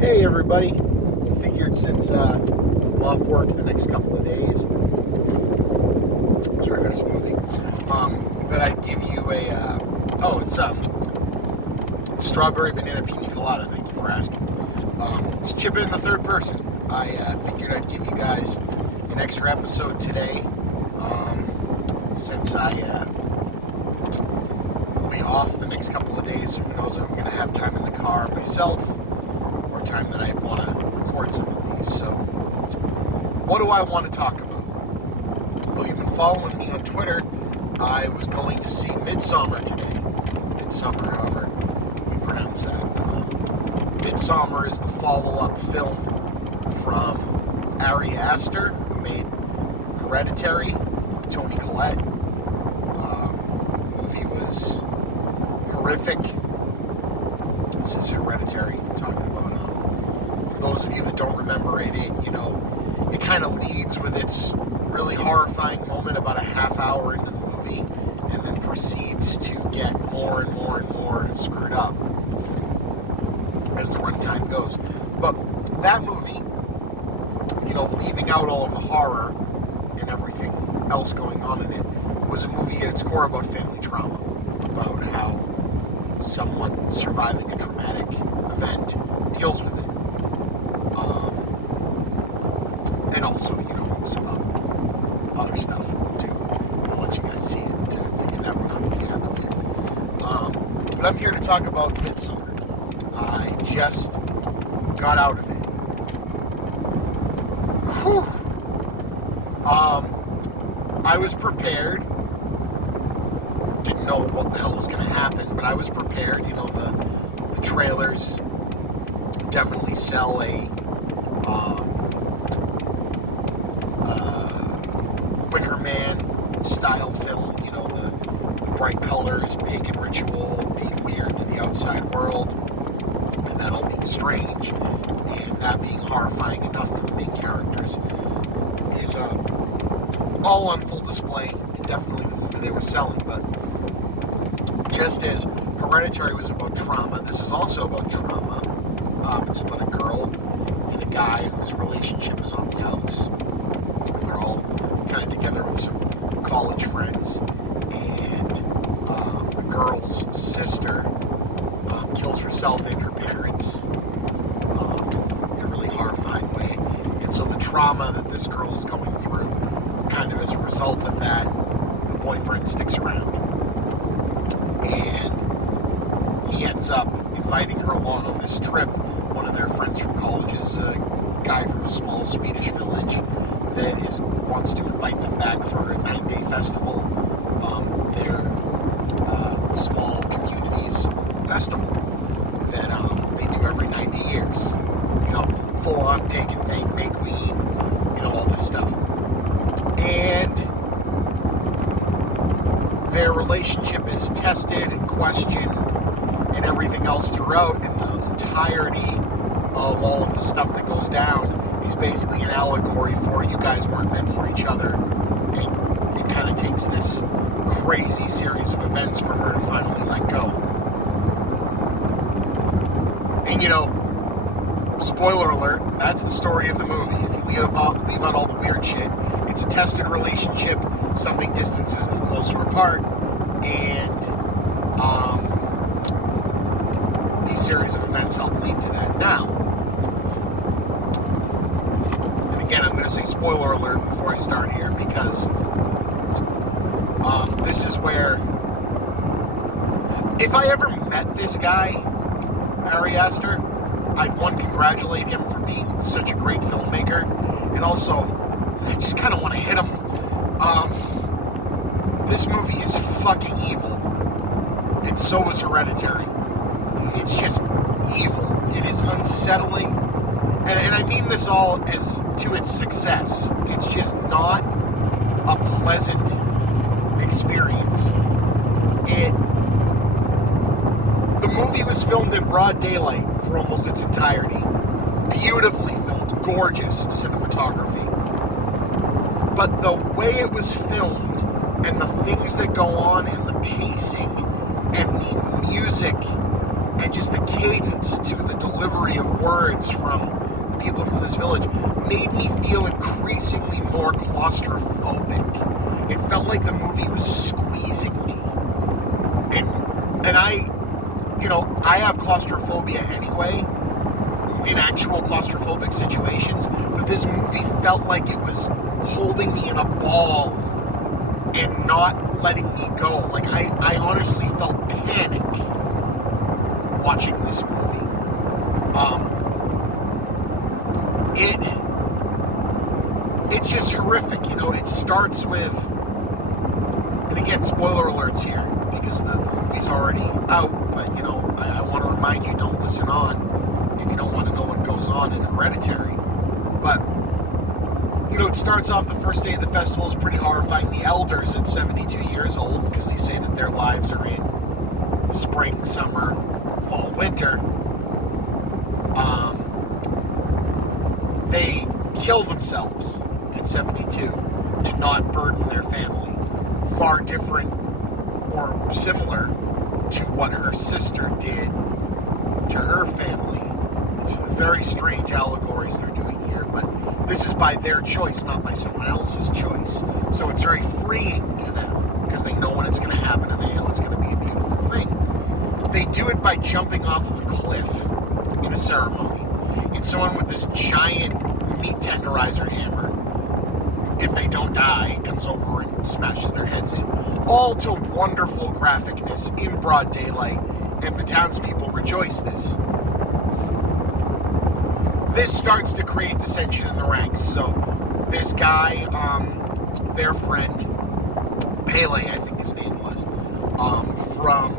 Hey everybody, figured since I'm off work the next couple of days, sorry about a smoothie, that I'd give you it's strawberry banana pina colada, thank you for asking. It's Chippa in the third person. I figured I'd give you guys an extra episode today, since I will be off the next couple of days, so who knows if I'm going to have time in the car myself, or time that I want to record some of these. So, what do I want to talk about? Well, you've been following me on Twitter. I was going to see Midsummer today. Midsummer, however we pronounce that. Midsummer is the follow-up film from Ari Aster, who made Hereditary with Toni Collette. The movie was horrific. This is Hereditary I'm talking about. For those of you that don't remember it, it kind of leads with its really horrifying moment about a half hour into the movie, and then proceeds to get more and more and more screwed up as the runtime goes. But that movie, leaving out all of the horror and everything else going on in it, was a movie at its core about family trauma, about how someone surviving a traumatic event deals with it. And also, it was about other stuff, too. I'll let you guys see it to figure that one out if you haven't yet. But I'm here to talk about Midsummer. I just got out of it. Whew. I was prepared. Didn't know what the hell was going to happen, but I was prepared. The trailers definitely sell a Wicker Man style film. The bright colors, pagan ritual, being weird to the outside world, and that all being strange, and that being horrifying enough for the main characters, is all on full display, and definitely the movie they were selling. But just as Hereditary was about trauma, this is also about trauma. It's about a girl and a guy whose relationship is on the outs. They're all kind of together with some college friends, and the girl's sister kills herself and her parents in a really horrifying way. And so the trauma that this girl is going through, kind of as a result of that, the boyfriend sticks around. And he ends up inviting her along on this trip. One of their friends from college is a guy from a small Swedish village that wants to invite them back for a 9-day festival. Their small community's festival that they do every 90 years. Full-on pagan thing, May Queen, all this stuff. And their relationship is tested and questioned and everything else throughout, and the entirety of all of the stuff that goes down is basically an allegory for you guys weren't meant for each other, and it kind of takes this crazy series of events for her to finally let go. And spoiler alert, that's the story of the movie. If you leave out all the weird shit, it's a tested relationship, something distances them closer apart, and these series of events help lead to that. Now, and again, I'm going to say spoiler alert before I start here, because this is where, if I ever met this guy, Ari Aster, I'd congratulate him for being such a great filmmaker, and also, I just kind of want to hit him. This movie is fucking evil, and so is Hereditary. It's just evil. It is unsettling, and I mean this all as to its success. It's just not a pleasant experience. The movie was filmed in broad daylight for almost its entirety. Beautifully filmed, gorgeous cinematography. But the way it was filmed, and the things that go on, and the pacing, and the music, and just the cadence to the delivery of words from the people from this village made me feel increasingly more claustrophobic. It felt like the movie was squeezing me. And I have claustrophobia anyway, in actual claustrophobic situations, but this movie felt like it was holding me in a ball and not letting me go. Like, I honestly felt panic watching this movie. It's just horrific. It starts with, and again, spoiler alerts here, because the movie's already out, but, I want to remind you, don't listen on if you don't want to know what goes on in Hereditary. But, it starts off the first day of the festival is pretty horrifying. The elders at 72 years old, because they say that their lives are in spring, summer, fall, winter, they kill themselves at 72 to not burden their family. Far different or similar to what her sister did to her family. It's very strange allegories they're doing here, but this is by their choice, not by someone else's choice. So it's very freeing to them, because they know when it's going to happen and they know it's going to be a beautiful thing. They do it by jumping off of a cliff in a ceremony. And someone with this giant meat tenderizer hammer, if they don't die, comes over and smashes their heads in. All to wonderful graphicness in broad daylight, and the townspeople rejoice this. This starts to create dissension in the ranks. So this guy, their friend, Pele, I think his name was, from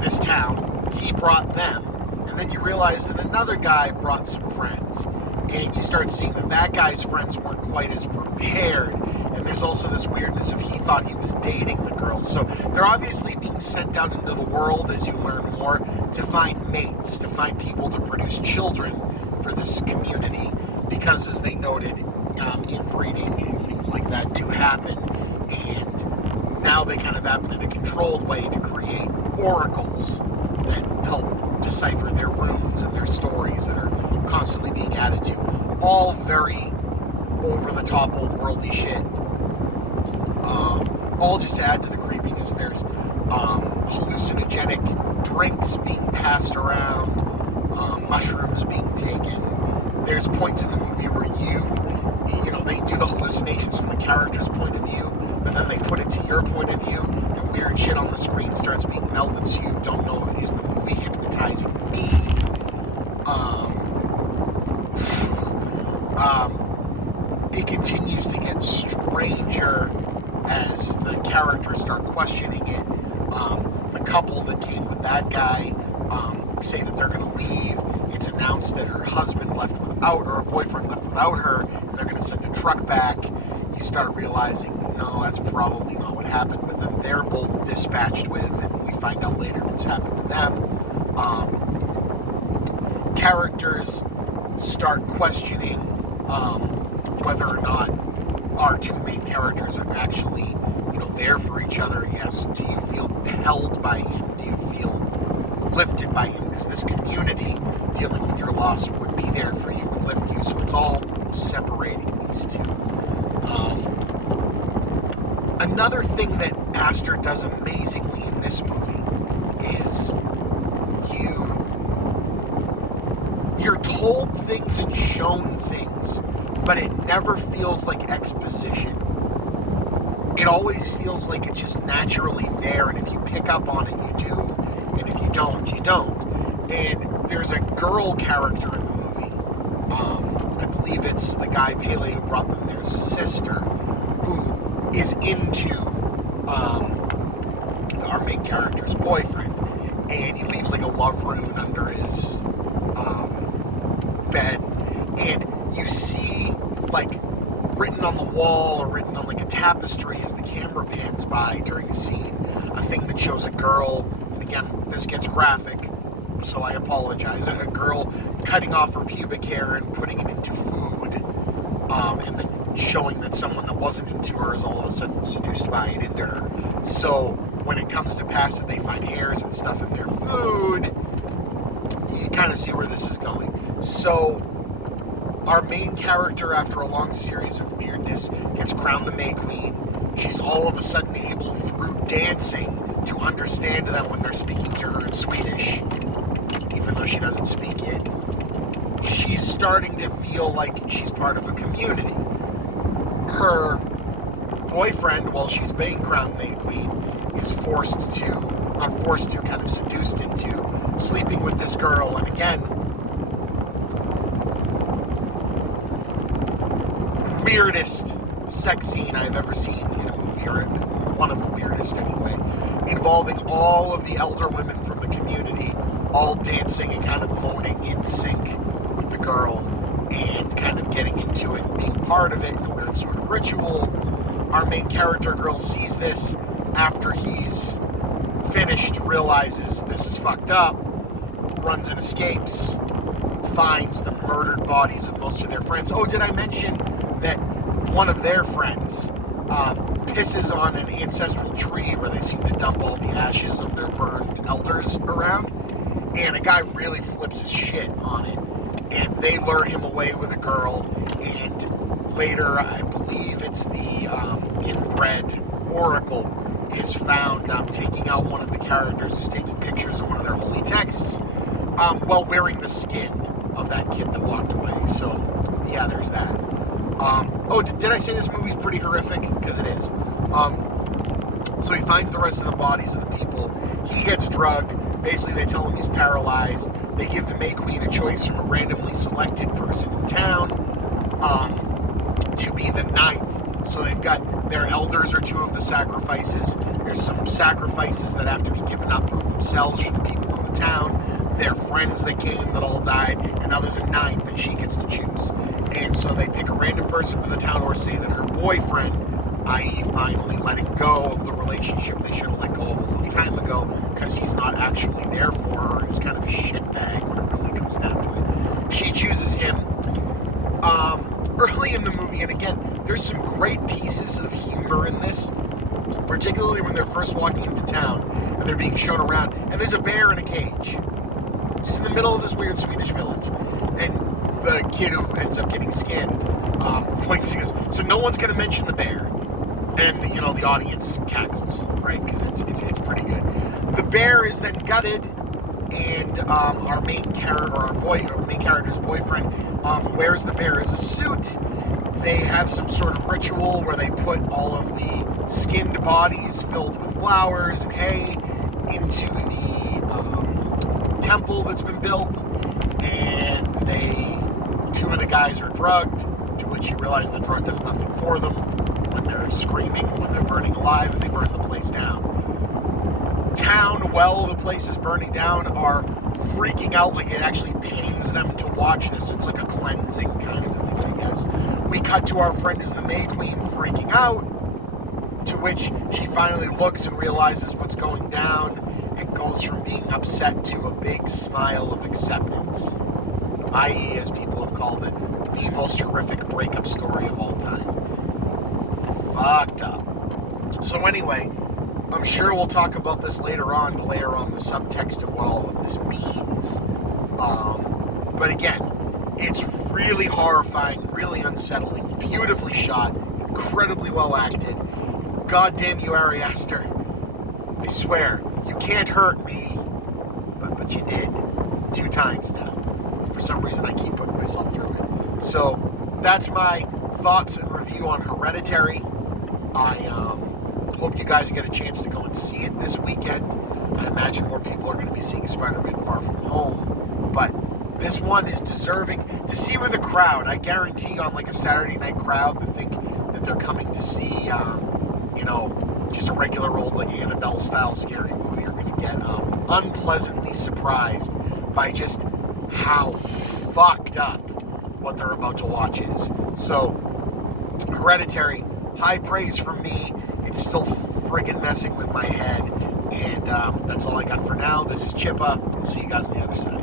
this town, he brought them. And then you realize that another guy brought some friends. And you start seeing that guy's friends weren't quite as prepared. And there's also this weirdness of he thought he was dating the girl. So they're obviously being sent out into the world, as you learn more, to find mates, to find people to produce children for this community. Because, as they noted, inbreeding and things like that do happen. And now they kind of happen in a controlled way to create oracles that help decipher their runes and their stories that are constantly being added to. All very over-the-top, old-worldy shit. All just to add to the creepiness. There's hallucinogenic drinks being passed around, mushrooms being taken. There's points in the movie where they do the hallucinations from the character's point of view, but then they put it to your point of view, and weird shit on the screen starts being melted, so you don't know, is the movie hypnotizing me? It continues to get stranger as the characters start questioning it. The couple that came with that guy say that they're going to leave. It's announced that her husband left without, or her boyfriend left without her, and they're going to send a truck back. You start realizing, no, that's probably not what happened with them. They're both dispatched with, and we find out later what's happened to them. Characters start questioning whether or not our two main characters are actually, there for each other. Yes, do you feel held by him? Do you feel lifted by him? Because this community, dealing with your loss, would be there for you, would lift you. So it's all separating these two. Another thing that Aster does amazingly in this movie is you're told things and shown things, but it never feels like exposition. It always feels like it's just naturally there, and if you pick up on it, you do, and if you don't, you don't. And there's a girl character in the movie. I believe it's the guy, Pele, who brought them their sister, who is into our main character's boyfriend, and he leaves like a love rune under his bed, and you see like written on the wall or written on like a tapestry as the camera pans by during a scene, a thing that shows a girl, and again, this gets graphic, so I apologize, a girl cutting off her pubic hair and putting it into food, and then showing that someone that wasn't into her is all of a sudden seduced by it into her. So when it comes to pass that they find hairs and stuff in their food, kind of see where this is going. So, our main character, after a long series of weirdness, gets crowned the May Queen. She's all of a sudden able, through dancing, to understand them when they're speaking to her in Swedish, even though she doesn't speak it. She's starting to feel like she's part of a community. Her boyfriend, while she's being crowned May Queen, is kind of seduced into sleeping with this girl. And again, weirdest sex scene I've ever seen in a movie, or one of the weirdest anyway, involving all of the elder women from the community all dancing and kind of moaning in sync with the girl and kind of getting into it and being part of it in a weird sort of ritual. Our main character girl sees this after he's finished, realizes this is fucked up, runs and escapes, finds the murdered bodies of most of their friends. Oh, did I mention that one of their friends pisses on an ancestral tree where they seem to dump all the ashes of their burned elders around? And a guy really flips his shit on it. And they lure him away with a girl, and later, I believe it's the inbred oracle is found taking out one of the characters who's taking pictures of one of their holy texts while wearing the skin of that kid that walked away. So, yeah, there's that. Did I say this movie's pretty horrific? Because it is. So he finds the rest of the bodies of the people. He gets drugged. Basically, they tell him he's paralyzed. They give the May Queen a choice from a randomly selected person in town to be the ninth. So they've got their elders are two of the sacrifices. There's some sacrifices that have to be given up of themselves for the people in the town. Their friends that came that all died. And now there's a ninth, and she gets to choose. And so they pick a random person for the town, or say that her boyfriend, i.e. finally letting go of the relationship they should have let go of a long time ago, because he's not actually there for her. He's kind of a shitbag when it really comes down to it. She chooses him early in the movie, and again, there's some great pieces of humor in this, particularly when they're first walking into town and they're being shown around, and there's a bear in a cage, just in the middle of this weird Swedish village, and the kid who ends up getting skinned points and goes, "So no one's going to mention the bear." And, the audience cackles, right? Because it's pretty good. The bear is then gutted, and our main character's boyfriend wears the bear as a suit. They have some sort of ritual where they put all of the skinned bodies filled with flowers and hay into the temple that's been built, and two of the guys are drugged, to which you realize the drug does nothing for them. When they're screaming, when they're burning alive, and they burn the place down. Town, while the place is burning down, are freaking out like it actually pains them to watch this. It's like a cleansing kind of thing, I guess. We cut to our friend as the May Queen freaking out, to which she finally looks and realizes what's going down and goes from being upset to a big smile of acceptance. I.e., as people have called it, the most horrific breakup story of all time. Fucked up. So anyway, I'm sure we'll talk about this later on, to layer on the subtext of what all of this means. But again, it's really horrifying, really unsettling, beautifully shot, incredibly well acted. Goddamn you, Ari Aster. I swear, you can't hurt me. But you did. 2 times now. For some reason, I keep putting myself through it. So, that's my thoughts and review on Hereditary. I hope you guys get a chance to go and see it this weekend. I imagine more people are going to be seeing Spider-Man Far From Home. But this one is deserving to see with a crowd. I guarantee on like a Saturday night crowd that think that they're coming to see, just a regular old like Annabelle-style scary movie are going to get unpleasantly surprised by just how fucked up what they're about to watch is. So, Hereditary, high praise from me. It's still friggin' messing with my head. And that's all I got for now. This is Chippa. See you guys on the other side.